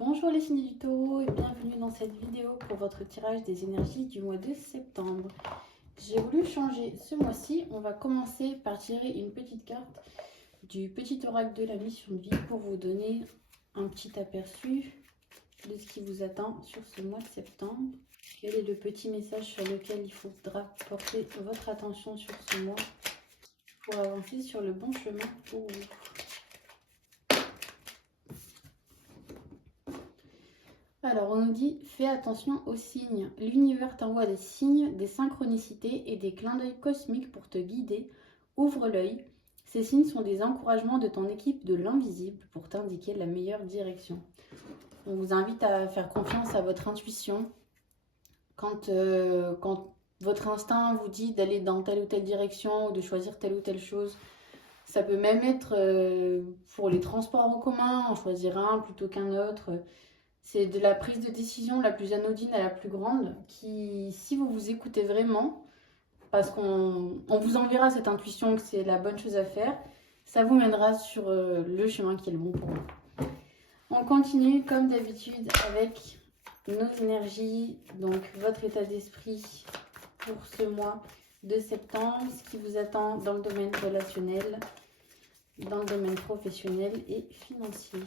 Bonjour les signes du taureau et bienvenue dans cette vidéo pour votre tirage des énergies du mois de septembre. J'ai voulu changer ce mois-ci. On va commencer par tirer une petite carte du petit oracle de la mission de vie pour vous donner un petit aperçu de ce qui vous attend sur ce mois de septembre. Quel est le petit message sur lequel il faudra porter votre attention sur ce mois pour avancer sur le bon chemin pour vous. Alors, on nous dit, fais attention aux signes. L'univers t'envoie des signes, des synchronicités et des clins d'œil cosmiques pour te guider. Ouvre l'œil. Ces signes sont des encouragements de ton équipe de l'invisible pour t'indiquer la meilleure direction. On vous invite à faire confiance à votre intuition. Quand votre instinct vous dit d'aller dans telle ou telle direction ou de choisir telle ou telle chose, ça peut même être pour les transports en commun, en choisir un plutôt qu'un autre. C'est de la prise de décision la plus anodine à la plus grande qui, si vous vous écoutez vraiment, parce qu'on vous enverra cette intuition que c'est la bonne chose à faire, ça vous mènera sur le chemin qui est le bon pour vous. On continue comme d'habitude avec nos énergies, donc votre état d'esprit pour ce mois de septembre, ce qui vous attend dans le domaine relationnel, dans le domaine professionnel et financier.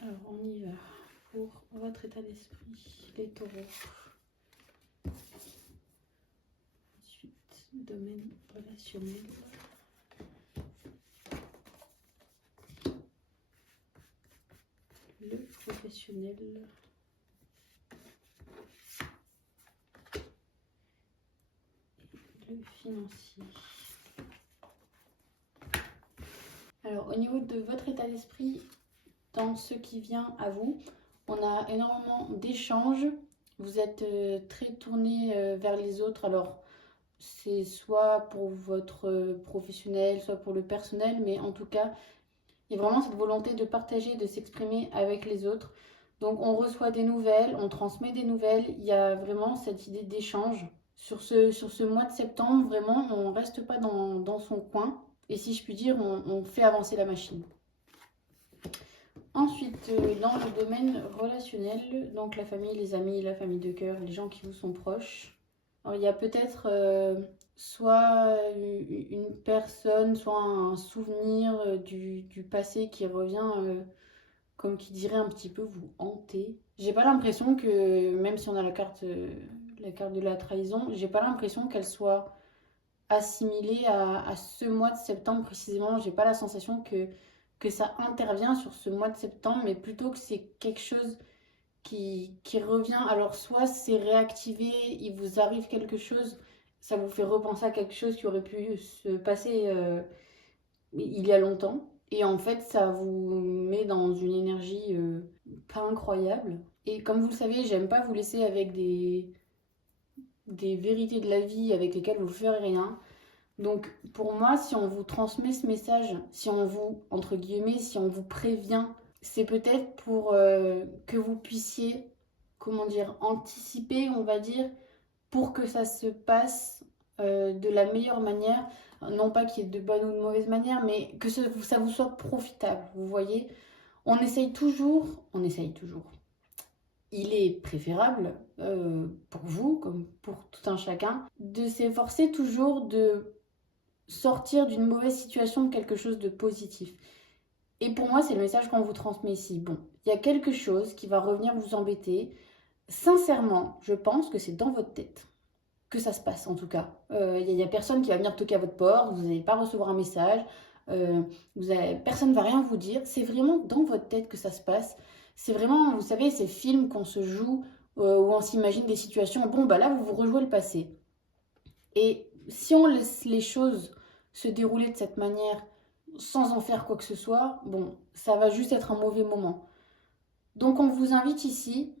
Alors, on y va pour votre état d'esprit, les taureaux. Ensuite, domaine relationnel. Le professionnel. Et le financier. Alors, au niveau de votre état d'esprit, dans ce qui vient à vous, on a énormément d'échanges. Vous êtes très tourné vers les autres. Alors, c'est soit pour votre professionnel, soit pour le personnel, mais en tout cas, il y a vraiment cette volonté de partager, de s'exprimer avec les autres. Donc, on reçoit des nouvelles, on transmet des nouvelles. Il y a vraiment cette idée d'échange. Sur ce mois de septembre, vraiment, on ne reste pas dans son coin. Et si je puis dire, on fait avancer la machine. Ensuite, dans le domaine relationnel, donc la famille, les amis, la famille de cœur, les gens qui vous sont proches. Alors, il y a peut-être soit une personne, soit un souvenir du passé qui revient, comme qui dirait un petit peu vous hanter. J'ai pas l'impression que, même si on a la carte de la trahison, j'ai pas l'impression qu'elle soit assimilée à ce mois de septembre précisément. J'ai pas la sensation que ça intervient sur ce mois de septembre, mais plutôt que c'est quelque chose qui revient. Alors soit c'est réactivé, il vous arrive quelque chose, ça vous fait repenser à quelque chose qui aurait pu se passer il y a longtemps. Et en fait, ça vous met dans une énergie pas incroyable. Et comme vous le savez, j'aime pas vous laisser avec des vérités de la vie avec lesquelles vous ne ferez rien. Donc pour moi, si on vous transmet ce message, si on vous, entre guillemets, si on vous prévient, c'est peut-être pour que vous puissiez, comment dire, anticiper, on va dire, pour que ça se passe de la meilleure manière. Non pas qu'il y ait de bonne ou de mauvaise manière, mais que ça vous soit profitable, vous voyez. On essaye toujours. Il est préférable pour vous, comme pour tout un chacun, de s'efforcer toujours de sortir d'une mauvaise situation de quelque chose de positif. Et pour moi, c'est le message qu'on vous transmet ici. Bon, il y a quelque chose qui va revenir vous embêter. Sincèrement, je pense que c'est dans votre tête que ça se passe, en tout cas. Il n'y a personne qui va venir toquer à votre porte, vous n'allez pas recevoir un message, personne ne va rien vous dire. C'est vraiment dans votre tête que ça se passe. C'est vraiment, vous savez, ces films qu'on se joue, où on s'imagine des situations. Bon, bah là, vous vous rejouez le passé. Et si on laisse les choses se dérouler de cette manière, sans en faire quoi que ce soit, bon, ça va juste être un mauvais moment. Donc on vous invite ici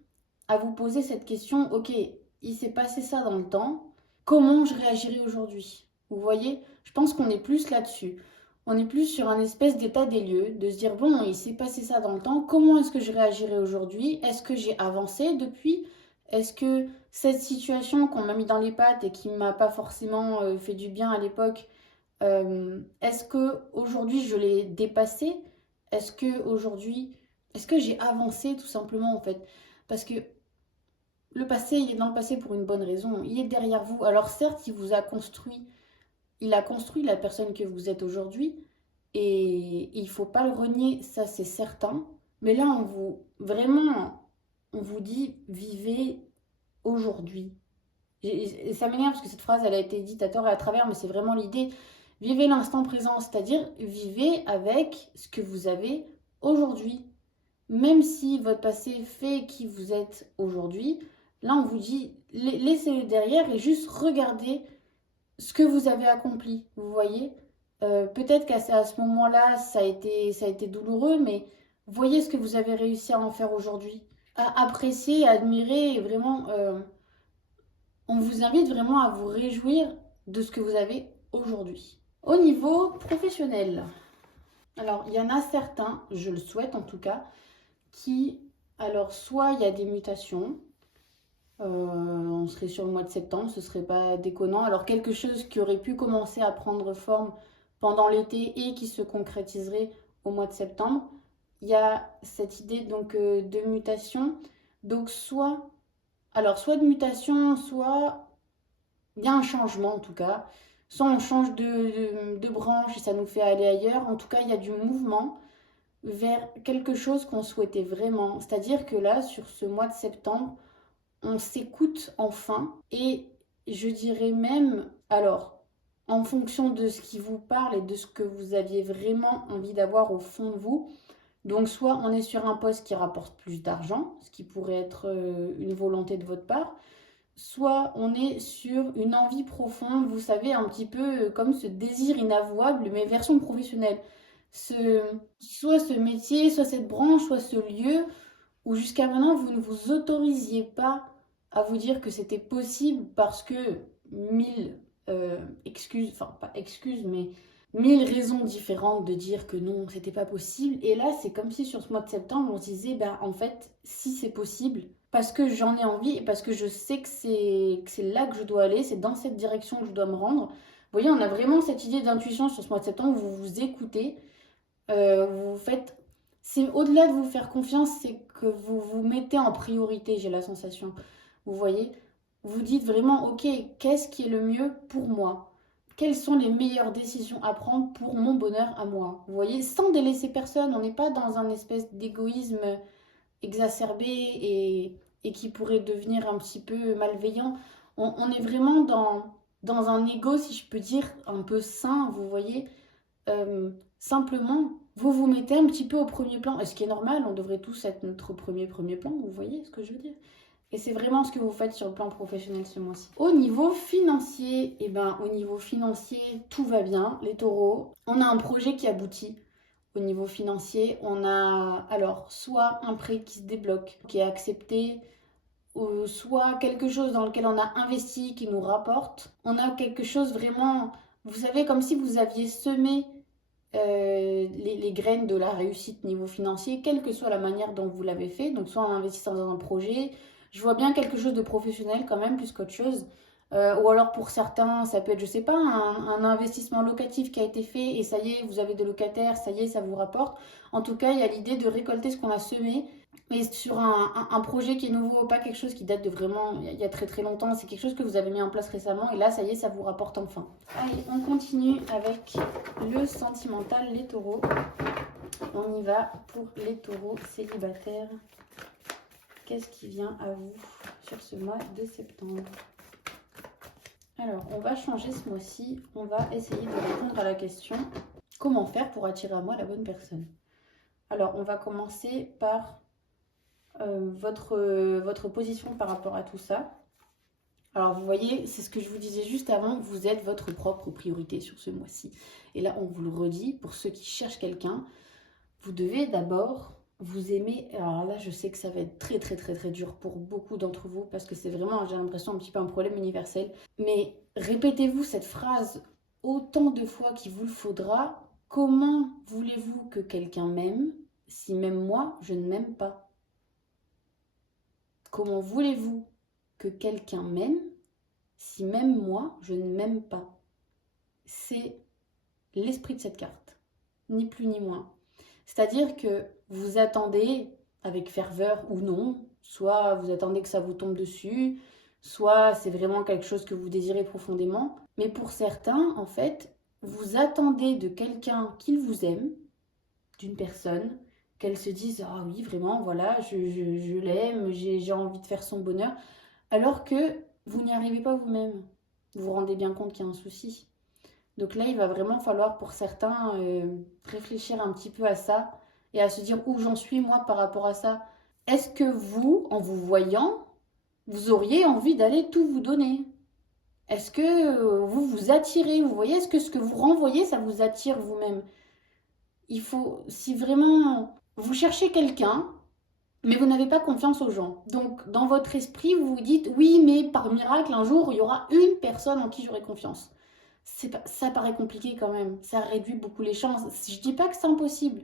à vous poser cette question, ok, il s'est passé ça dans le temps, comment je réagirai aujourd'hui? Vous voyez, je pense qu'on est plus là-dessus. On est plus sur un espèce d'état des lieux, de se dire, bon, il s'est passé ça dans le temps, comment est-ce que je réagirai aujourd'hui? Est-ce que j'ai avancé depuis? Est-ce que cette situation qu'on m'a mis dans les pattes et qui ne m'a pas forcément fait du bien à l'époque, Est-ce que aujourd'hui je l'ai dépassé? Est-ce que aujourd'hui, est-ce que j'ai avancé tout simplement en fait? Parce que le passé, il est dans le passé pour une bonne raison. Il est derrière vous. Alors certes, il a construit la personne que vous êtes aujourd'hui, et il faut pas le renier, ça c'est certain. Mais là, on vous dit, vivez aujourd'hui. Et ça m'énerve parce que cette phrase, elle a été dite à tort et à travers, mais c'est vraiment l'idée. Vivez l'instant présent, c'est-à-dire vivez avec ce que vous avez aujourd'hui. Même si votre passé fait qui vous êtes aujourd'hui, là on vous dit, laissez-le derrière et juste regardez ce que vous avez accompli, vous voyez. Peut-être qu'à ce moment-là, ça a été douloureux, mais voyez ce que vous avez réussi à en faire aujourd'hui. À apprécier, admirer, et vraiment, on vous invite vraiment à vous réjouir de ce que vous avez aujourd'hui. Au niveau professionnel, alors il y en a certains, je le souhaite en tout cas, qui, alors soit il y a des mutations, on serait sur le mois de septembre, ce serait pas déconnant. Alors quelque chose qui aurait pu commencer à prendre forme pendant l'été et qui se concrétiserait au mois de septembre. Il y a cette idée donc de mutation. Donc soit de mutation, soit il y a un changement en tout cas. Soit on change de branche et ça nous fait aller ailleurs. En tout cas, il y a du mouvement vers quelque chose qu'on souhaitait vraiment. C'est-à-dire que là, sur ce mois de septembre, on s'écoute enfin et je dirais même, alors, en fonction de ce qui vous parle et de ce que vous aviez vraiment envie d'avoir au fond de vous. Donc soit on est sur un poste qui rapporte plus d'argent, ce qui pourrait être une volonté de votre part, soit on est sur une envie profonde, vous savez, un petit peu comme ce désir inavouable, mais version professionnelle. Ce, soit ce métier, soit cette branche, soit ce lieu où jusqu'à maintenant vous ne vous autorisiez pas à vous dire que c'était possible parce que mille excuses, enfin pas excuses, mais mille raisons différentes de dire que non, c'était pas possible. Et là, c'est comme si sur ce mois de septembre, on se disait, ben en fait, si c'est possible, parce que j'en ai envie et parce que je sais que c'est là que je dois aller, c'est dans cette direction que je dois me rendre. Vous voyez, on a vraiment cette idée d'intuition sur ce mois de septembre où vous vous écoutez, vous faites. C'est au-delà de vous faire confiance, c'est que vous vous mettez en priorité, j'ai la sensation. Vous voyez, vous dites vraiment, ok, qu'est-ce qui est le mieux pour moi? Quelles sont les meilleures décisions à prendre pour mon bonheur à moi? Vous voyez, sans délaisser personne, on n'est pas dans un espèce d'égoïsme exacerbé et qui pourrait devenir un petit peu malveillant. On est vraiment dans un ego, si je peux dire, un peu sain, vous voyez. Simplement, vous vous mettez un petit peu au premier plan. Et ce qui est normal, on devrait tous être notre premier plan, vous voyez ce que je veux dire? Et c'est vraiment ce que vous faites sur le plan professionnel ce mois-ci. Au niveau financier, eh ben, au niveau financier, tout va bien, les taureaux. On a un projet qui aboutit. Au niveau financier, on a alors soit un prêt qui se débloque, qui est accepté, ou soit quelque chose dans lequel on a investi qui nous rapporte. On a quelque chose vraiment, vous savez, comme si vous aviez semé les graines de la réussite niveau financier, quelle que soit la manière dont vous l'avez fait. Donc soit en investissant dans un projet, je vois bien quelque chose de professionnel quand même, plus qu'autre chose. Ou alors pour certains, ça peut être, je sais pas, un investissement locatif qui a été fait et ça y est, vous avez des locataires, ça y est, ça vous rapporte. En tout cas, il y a l'idée de récolter ce qu'on a semé, mais sur un projet qui est nouveau, pas quelque chose qui date de vraiment il y a très très longtemps, c'est quelque chose que vous avez mis en place récemment et là, ça y est, ça vous rapporte enfin. Allez, on continue avec le sentimental, les taureaux. On y va pour les taureaux célibataires. Qu'est-ce qui vient à vous sur ce mois de septembre? Alors, on va changer ce mois-ci. On va essayer de répondre à la question comment faire pour attirer à moi la bonne personne? Alors, on va commencer par votre position par rapport à tout ça. Alors, vous voyez, c'est ce que je vous disais juste avant, vous êtes votre propre priorité sur ce mois-ci. Et là, on vous le redit, pour ceux qui cherchent quelqu'un, vous devez d'abord vous aimer. Alors là, je sais que ça va être très très très très dur pour beaucoup d'entre vous parce que c'est vraiment, j'ai l'impression, un petit peu un problème universel. Mais répétez-vous cette phrase autant de fois qu'il vous le faudra. Comment voulez-vous que quelqu'un m'aime si même moi, je ne m'aime pas? Comment voulez-vous que quelqu'un m'aime si même moi, je ne m'aime pas? C'est l'esprit de cette carte, ni plus ni moins. C'est-à-dire que vous attendez, avec ferveur ou non, soit vous attendez que ça vous tombe dessus, soit c'est vraiment quelque chose que vous désirez profondément. Mais pour certains, en fait, vous attendez de quelqu'un qu'il vous aime, d'une personne, qu'elle se dise ah oui, vraiment, voilà, je l'aime, j'ai envie de faire son bonheur, alors que vous n'y arrivez pas vous-même. Vous vous rendez bien compte qu'il y a un souci. Donc là, il va vraiment falloir pour certains réfléchir un petit peu à ça et à se dire où j'en suis moi par rapport à ça. Est-ce que vous, en vous voyant, vous auriez envie d'aller tout vous donner? Est-ce que vous vous attirez? Vous voyez, est-ce que ce que vous renvoyez, ça vous attire vous-même? Il faut, si vraiment vous cherchez quelqu'un, mais vous n'avez pas confiance aux gens. Donc, dans votre esprit, vous vous dites, oui, mais par miracle, un jour, il y aura une personne en qui j'aurai confiance. Ça paraît compliqué quand même. Ça réduit beaucoup les chances. Je dis pas que c'est impossible,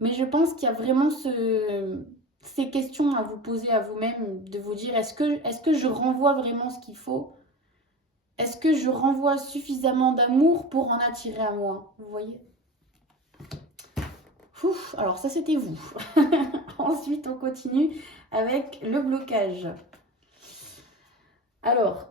mais je pense qu'il y a vraiment ces questions à vous poser à vous-même, de vous dire, est-ce que je renvoie vraiment ce qu'il faut? Est-ce que je renvoie suffisamment d'amour pour en attirer à moi? Vous voyez? Ouf, alors ça, c'était vous. Ensuite, on continue avec le blocage. Alors,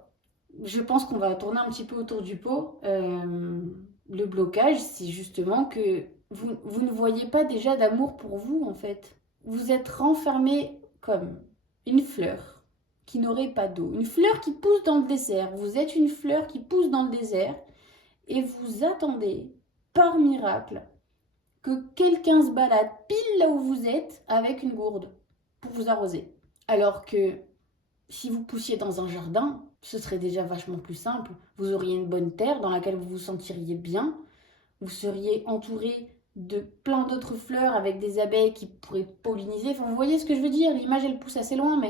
je pense qu'on va tourner un petit peu autour du pot. Le blocage, c'est justement que vous ne voyez pas déjà d'amour pour vous, en fait. Vous êtes renfermé comme une fleur qui n'aurait pas d'eau. Une fleur qui pousse dans le désert. Vous êtes une fleur qui pousse dans le désert et vous attendez, par miracle, que quelqu'un se balade pile là où vous êtes avec une gourde pour vous arroser. Alors que si vous poussiez dans un jardin, ce serait déjà vachement plus simple. Vous auriez une bonne terre dans laquelle vous vous sentiriez bien. Vous seriez entouré de plein d'autres fleurs avec des abeilles qui pourraient polliniser. Enfin, vous voyez ce que je veux dire? L'image, elle pousse assez loin,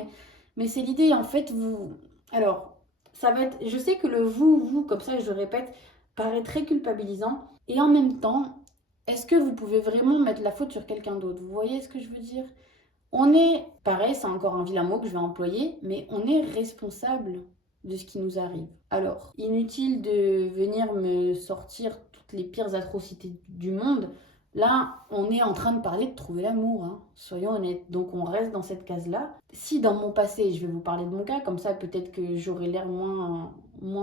mais c'est l'idée. En fait, vous... Alors, ça va être... Je sais que le vous, comme ça, je le répète, paraît très culpabilisant. Et en même temps, est-ce que vous pouvez vraiment mettre la faute sur quelqu'un d'autre? Vous voyez ce que je veux dire? On est, pareil, c'est encore un vilain mot que je vais employer, mais on est responsable de ce qui nous arrive. Alors, inutile de venir me sortir toutes les pires atrocités du monde. Là, on est en train de parler de trouver l'amour, hein. Soyons honnêtes. Donc, on reste dans cette case-là. Si dans mon passé, je vais vous parler de mon cas, comme ça, peut-être que j'aurai l'air moins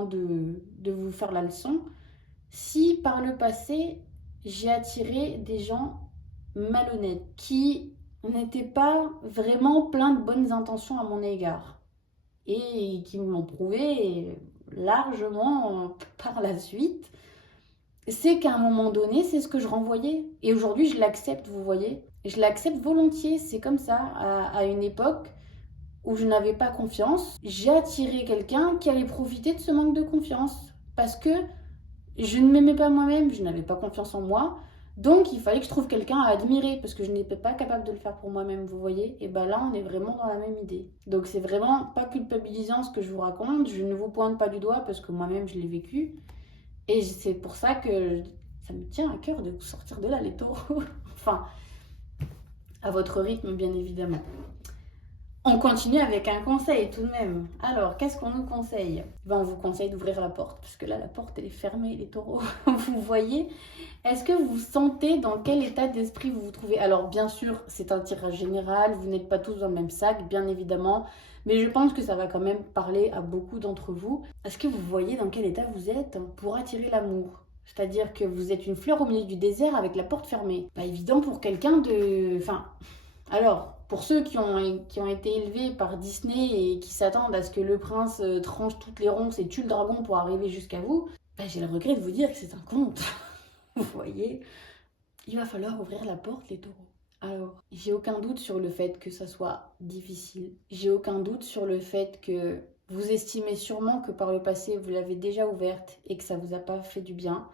de vous faire la leçon. Si par le passé, j'ai attiré des gens malhonnêtes qui n'étaient pas vraiment plein de bonnes intentions à mon égard et qui me l'ont prouvé largement par la suite, c'est qu'à un moment donné, c'est ce que je renvoyais. Et aujourd'hui, je l'accepte, vous voyez. Je l'accepte volontiers, c'est comme ça. À une époque où je n'avais pas confiance, j'ai attiré quelqu'un qui allait profiter de ce manque de confiance. Parce que je ne m'aimais pas moi-même, je n'avais pas confiance en moi. Donc, il fallait que je trouve quelqu'un à admirer parce que je n'étais pas capable de le faire pour moi-même, vous voyez. Et bien là, on est vraiment dans la même idée. Donc, c'est vraiment pas culpabilisant ce que je vous raconte. Je ne vous pointe pas du doigt parce que moi-même, je l'ai vécu. Et c'est pour ça que ça me tient à cœur de vous sortir de là, les taureaux. Enfin, à votre rythme, bien évidemment. On continue avec un conseil tout de même. Alors, qu'est-ce qu'on nous conseille? On vous conseille d'ouvrir la porte, parce que là, la porte, elle est fermée, les taureaux. Vous voyez? Est-ce que vous sentez dans quel état d'esprit vous vous trouvez? Alors, bien sûr, c'est un tirage général, vous n'êtes pas tous dans le même sac, bien évidemment, mais je pense que ça va quand même parler à beaucoup d'entre vous. Est-ce que vous voyez dans quel état vous êtes pour attirer l'amour? C'est-à-dire que vous êtes une fleur au milieu du désert avec la porte fermée. Pas évident pour quelqu'un de... Enfin, alors... Pour ceux qui ont été élevés par Disney et qui s'attendent à ce que le prince tranche toutes les ronces et tue le dragon pour arriver jusqu'à vous, j'ai le regret de vous dire que c'est un conte. Vous voyez, il va falloir ouvrir la porte, les taureaux. Alors, j'ai aucun doute sur le fait que ça soit difficile. J'ai aucun doute sur le fait que vous estimez sûrement que par le passé, vous l'avez déjà ouverte et que ça vous a pas fait du bien.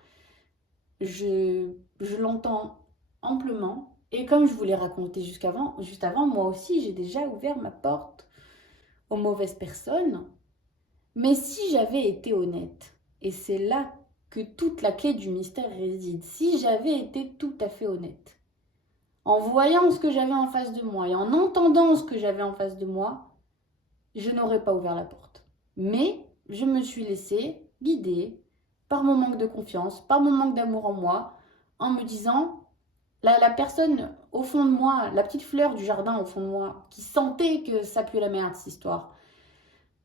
Je l'entends amplement. Et comme je vous l'ai raconté juste avant, moi aussi, j'ai déjà ouvert ma porte aux mauvaises personnes. Mais si j'avais été honnête, et c'est là que toute la clé du mystère réside, si j'avais été tout à fait honnête, en voyant ce que j'avais en face de moi et en entendant ce que j'avais en face de moi, je n'aurais pas ouvert la porte. Mais je me suis laissée guider par mon manque de confiance, par mon manque d'amour en moi, en me disant, la personne au fond de moi, la petite fleur du jardin au fond de moi, qui sentait que ça pue la merde, cette histoire,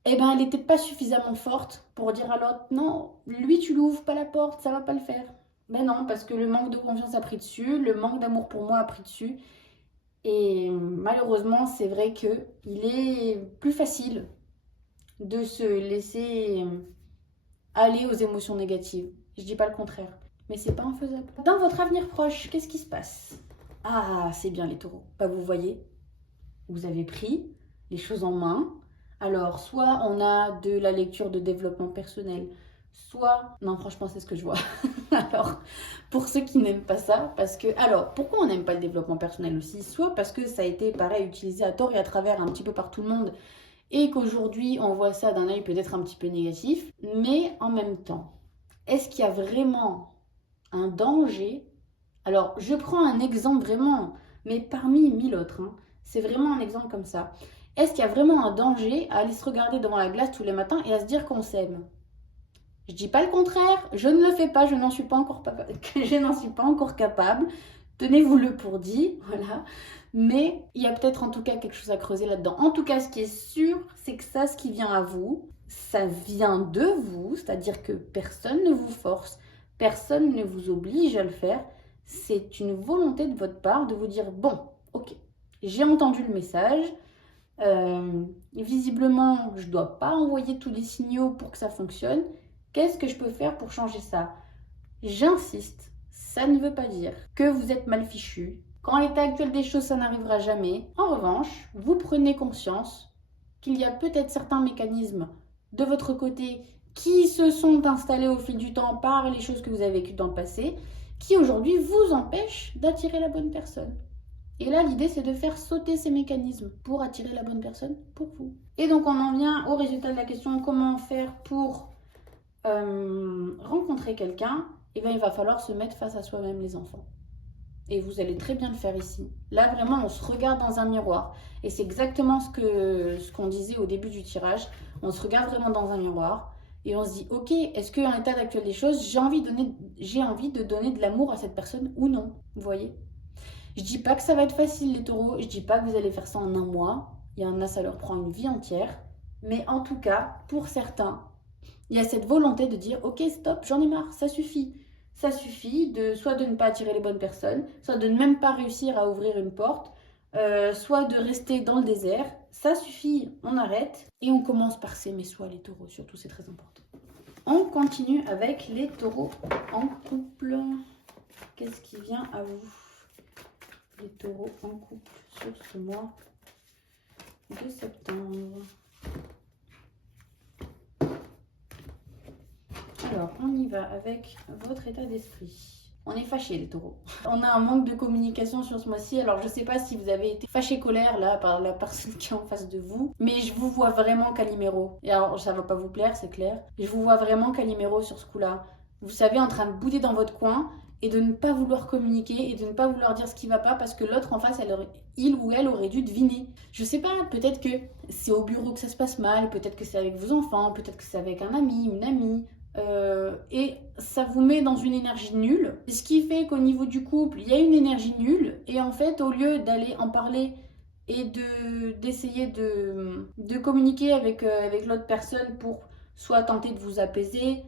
eh ben, elle n'était pas suffisamment forte pour dire à l'autre, non, lui, tu lui ouvres pas la porte, ça va pas le faire. Ben non, parce que le manque de confiance a pris dessus, le manque d'amour pour moi a pris dessus. Et malheureusement, c'est vrai qu'il est plus facile de se laisser aller aux émotions négatives. Je dis pas le contraire, mais c'est pas infaisable. Dans votre avenir proche, qu'est-ce qui se passe? Ah, c'est bien les taureaux. Bah, vous voyez, vous avez pris les choses en main. Alors, soit on a de la lecture de développement personnel, soit... Non, franchement, c'est ce que je vois. Alors, pour ceux qui n'aiment pas ça, parce que... Alors, pourquoi on n'aime pas le développement personnel aussi? Soit parce que ça a été, pareil, utilisé à tort et à travers un petit peu par tout le monde, et qu'aujourd'hui, on voit ça d'un œil peut-être un petit peu négatif, mais en même temps, est-ce qu'il y a vraiment un danger? Alors, je prends un exemple vraiment, mais parmi 1000 autres, hein. C'est vraiment un exemple comme ça. Est-ce qu'il y a vraiment un danger à aller se regarder devant la glace tous les matins et à se dire qu'on s'aime? Je dis pas le contraire, je ne le fais pas, je n'en suis pas encore, je n'en suis pas encore capable. Tenez-vous-le pour dit, voilà. Mais il y a peut-être en tout cas quelque chose à creuser là-dedans. En tout cas, ce qui est sûr, c'est que ça, ce qui vient à vous, ça vient de vous, c'est-à-dire que personne ne vous force, personne ne vous oblige à le faire. C'est une volonté de votre part de vous dire, bon, ok, j'ai entendu le message, visiblement, je ne dois pas envoyer tous les signaux pour que ça fonctionne. Qu'est-ce que je peux faire pour changer ça? J'insiste, ça ne veut pas dire que vous êtes mal fichu. Qu'en l'état actuel des choses, ça n'arrivera jamais. En revanche, vous prenez conscience qu'il y a peut-être certains mécanismes de votre côté qui se sont installés au fil du temps par les choses que vous avez vécues dans le passé, qui aujourd'hui vous empêchent d'attirer la bonne personne. Et là, l'idée, c'est de faire sauter ces mécanismes pour attirer la bonne personne pour vous. Et donc, on en vient au résultat de la question, comment faire pour rencontrer quelqu'un? Eh bien, il va falloir se mettre face à soi-même, les enfants. Et vous allez très bien le faire ici. Là, vraiment, on se regarde dans un miroir. Et c'est exactement ce qu'on disait au début du tirage. On se regarde vraiment dans un miroir et on se dit, ok, est-ce qu'en l'état actuel des choses, j'ai envie de donner de l'amour à cette personne ou non? Vous voyez? Je dis pas que ça va être facile, les taureaux. Je dis pas que vous allez faire ça en un mois. Il y en a, ça leur prend une vie entière. Mais en tout cas, pour certains, il y a cette volonté de dire, ok, stop, j'en ai marre, ça suffit. Ça suffit soit de ne pas attirer les bonnes personnes, soit de ne même pas réussir à ouvrir une porte, soit de rester dans le désert. Ça suffit, on arrête. Et on commence par s'aimer soi, les taureaux, surtout, c'est très important. On continue avec les taureaux en couple. Qu'est-ce qui vient à vous? Les taureaux en couple sur ce mois de septembre. Alors, on y va avec votre état d'esprit. On est fâchés, les taureaux. On a un manque de communication sur ce mois-ci. Alors, je ne sais pas si vous avez été fâché colère là par la personne qui est en face de vous, mais je vous vois vraiment Calimero. Et alors, ça ne va pas vous plaire, c'est clair. Je vous vois vraiment Calimero sur ce coup-là. Vous savez, en train de bouder dans votre coin et de ne pas vouloir communiquer et de ne pas vouloir dire ce qui ne va pas parce que l'autre en face, il ou elle aurait dû deviner. Je sais pas, peut-être que c'est au bureau que ça se passe mal, peut-être que c'est avec vos enfants, peut-être que c'est avec un ami, une amie. Et ça vous met dans une énergie nulle, ce qui fait qu'au niveau du couple il y a une énergie nulle et en fait au lieu d'aller en parler et d'essayer de communiquer avec l'autre personne pour soit tenter de vous apaiser,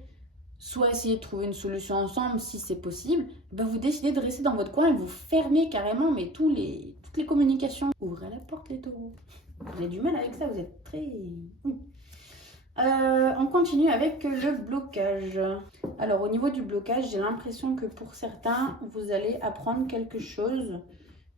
soit essayer de trouver une solution ensemble si c'est possible, ben vous décidez de rester dans votre coin et vous fermez carrément mais toutes les communications. Ouvrez la porte, les taureaux. Vous avez du mal avec ça, vous êtes très... On continue avec le blocage. Alors au niveau du blocage, j'ai l'impression que pour certains, vous allez apprendre quelque chose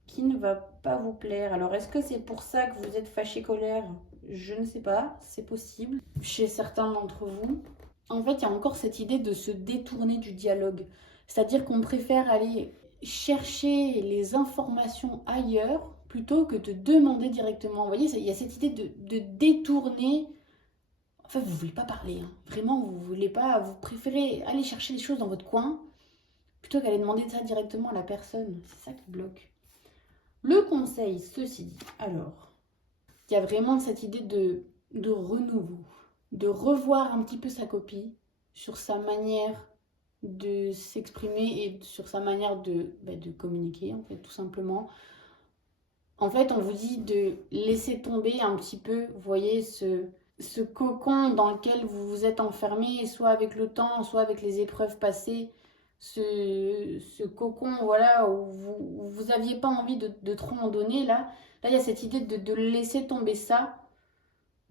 qui ne va pas vous plaire. Alors est-ce que c'est pour ça que vous êtes fâché colère? Je ne sais pas, c'est possible. Chez certains d'entre vous, en fait, il y a encore cette idée de se détourner du dialogue. C'est-à-dire qu'on préfère aller chercher les informations ailleurs plutôt que de demander directement. Vous voyez, il y a cette idée de détourner. En fait, vous ne voulez pas parler, hein. Vraiment, vous voulez pas, vous préférez aller chercher les choses dans votre coin plutôt qu'aller demander ça directement à la personne. C'est ça qui bloque. Le conseil, ceci dit, alors, il y a vraiment cette idée de renouveau, de revoir un petit peu sa copie sur sa manière de s'exprimer et sur sa manière de communiquer, en fait, tout simplement. En fait, on vous dit de laisser tomber un petit peu, vous voyez, ce cocon dans lequel vous vous êtes enfermé, soit avec le temps, soit avec les épreuves passées, ce cocon, voilà, où vous aviez pas envie de trop en donner, là. Là, il y a cette idée de laisser tomber ça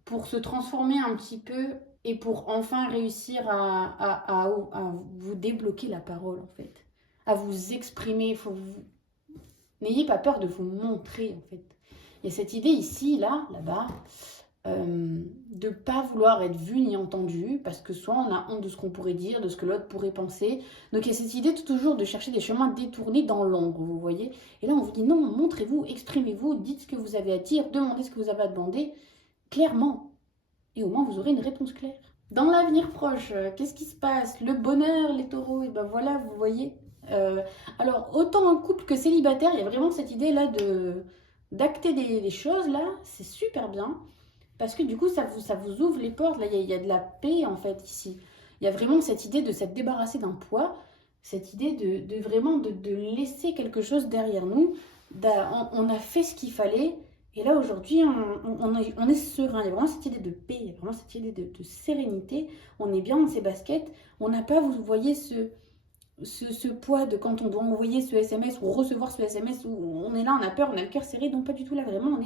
pour se transformer un petit peu et pour enfin réussir à vous débloquer la parole, en fait. À vous exprimer, n'ayez pas peur de vous montrer, en fait. Il y a cette idée ici, là-bas, de ne pas vouloir être vu ni entendu, parce que soit on a honte de ce qu'on pourrait dire, de ce que l'autre pourrait penser. Donc il y a cette idée toujours de chercher des chemins détournés dans l'ombre, vous voyez. Et là, on vous dit non, montrez-vous, exprimez-vous, dites ce que vous avez à dire, demandez ce que vous avez à demander, clairement. Et au moins, vous aurez une réponse claire. Dans l'avenir proche, qu'est-ce qui se passe? Le bonheur, les taureaux, et ben voilà, vous voyez. Alors, autant en couple que célibataire, il y a vraiment cette idée-là d'acter des choses, là, c'est super bien. Parce que du coup, ça vous ouvre les portes. Là, il y a de la paix, en fait, ici. Il y a vraiment cette idée de s'être débarrassé d'un poids, cette idée de vraiment de laisser quelque chose derrière nous. On a fait ce qu'il fallait. Et là, aujourd'hui, on est serein. Il y a vraiment cette idée de paix, il y a vraiment cette idée de sérénité. On est bien dans ses baskets. On n'a pas, vous voyez, ce poids de quand on doit envoyer ce SMS ou recevoir ce SMS où on est là, on a peur, on a le cœur serré. Donc, pas du tout là, vraiment,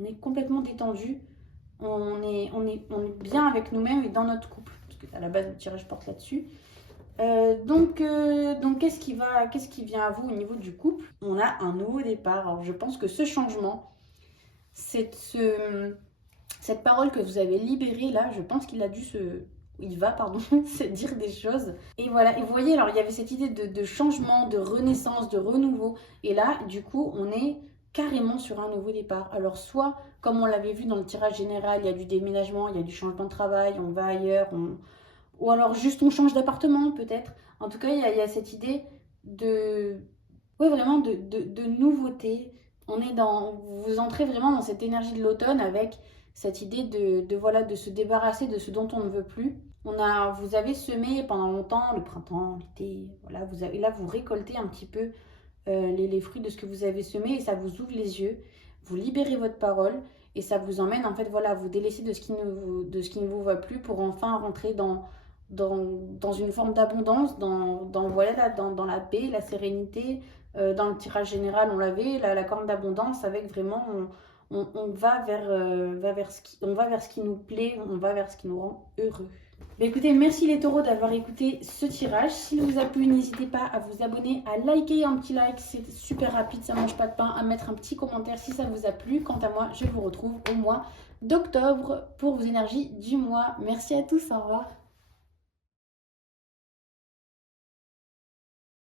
on est complètement détendu. On est bien avec nous-mêmes et dans notre couple. Parce que à la base, le tirage porte là-dessus. Donc qu'est-ce qui vient à vous au niveau du couple? On a un nouveau départ. Alors, je pense que ce changement, cette parole que vous avez libérée là, je pense qu'il va, pardon, se dire des choses. Et voilà, et vous voyez, alors il y avait cette idée de changement, de renaissance, de renouveau. Et là, du coup, on est carrément sur un nouveau départ. Alors soit, comme on l'avait vu dans le tirage général, il y a du déménagement, il y a du changement de travail, on va ailleurs, ou alors juste on change d'appartement peut-être. En tout cas, il y a cette idée ouais, vraiment de nouveauté. Vous entrez vraiment dans cette énergie de l'automne avec cette idée voilà, de se débarrasser de ce dont on ne veut plus. Vous avez semé pendant longtemps, le printemps, l'été, voilà, là vous récoltez un petit peu les fruits de ce que vous avez semé et ça vous ouvre les yeux, vous libérez votre parole et ça vous emmène en fait voilà, vous délaisser de ce qui ne vous va plus pour enfin rentrer dans une forme d'abondance, voilà, dans la paix, la sérénité. Dans le tirage général, on l'avait, la corne d'abondance avec vraiment, on va vers ce qui nous plaît, on va vers ce qui nous rend heureux. Bah écoutez, merci les taureaux d'avoir écouté ce tirage. S'il vous a plu, n'hésitez pas à vous abonner, à liker un petit like, c'est super rapide, ça mange pas de pain, à mettre un petit commentaire si ça vous a plu. Quant à moi, je vous retrouve au mois d'octobre pour vos énergies du mois. Merci à tous, au revoir.